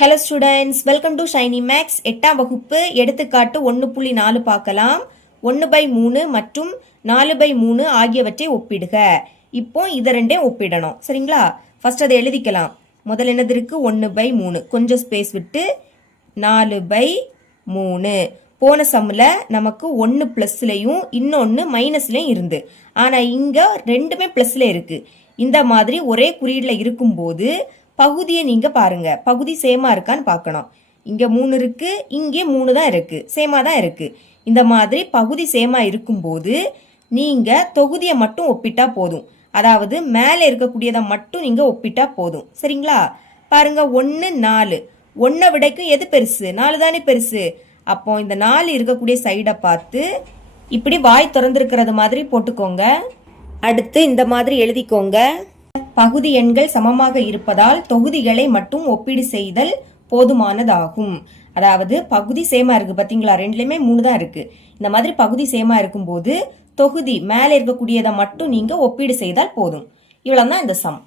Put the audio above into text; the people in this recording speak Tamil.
Hello students, welcome to Shiny Max. 8ஆம் வகுப்பு எடுத்துக்காட்டு 1.4 பார்க்கலாம். 1/3 மற்றும் 4/3 ஆகியவற்றை ஒப்பிடுக. இப்போ இதை ரெண்டையும் ஒப்பிடணும். சரிங்களா? ஃபர்ஸ்ட் அதை எழுதிக்கலாம். முதல் என்னது இருக்கு? 1/3. கொஞ்சம் ஸ்பேஸ் விட்டு 4/3. போன சம்மில் நமக்கு 1 ப்ளஸ்லையும் இன்னொன்று மைனஸ்லையும் இருந்து, ஆனால் இங்கே ரெண்டுமே ப்ளஸில் இருக்கு. இந்த மாதிரி ஒரே குறியீடில் இருக்கும்போது பகுதியை நீங்க பாருங்க, பகுதி சேமா இருக்கான்னு பார்க்கணும். இங்க 3 இருக்கு, இங்கே 3 தான் இருக்கு, சேமா தான் இருக்கு. இந்த மாதிரி பகுதி சேமா இருக்கும்போது நீங்க தொகுதியை மட்டும் ஒப்பிட்டா போதும். அதாவது மேலே இருக்கக்கூடியதை மட்டும் நீங்க ஒப்பிட்டா போதும். சரிங்களா? பாருங்க, 1 4. 1 விடைக்கு எது பெருசு? 4 தானே பெருசு. அப்போ இந்த 4 இருக்கக்கூடிய சைடை பார்த்து இப்படி வாய் திறந்திருக்கிறது மாதிரி போட்டுக்கோங்க. அடுத்து இந்த மாதிரி எழுதிக்கோங்க. பகுதி எண்கள் சமமாக இருப்பதால் தொகுதிகளை மட்டும் ஒப்பீடு செய்தல் போதுமானதாகும். அதாவது பகுதி சேமா இருக்கு பாத்தீங்களா, ரெண்டுலயுமே 3 தான் இருக்கு. இந்த மாதிரி பகுதி சேமா இருக்கும்போது தொகுதி மேலே இருக்கக்கூடியதை மட்டும் நீங்க ஒப்பீடு செய்தால் போதும். இவ்வளவுதான் இந்த சம்.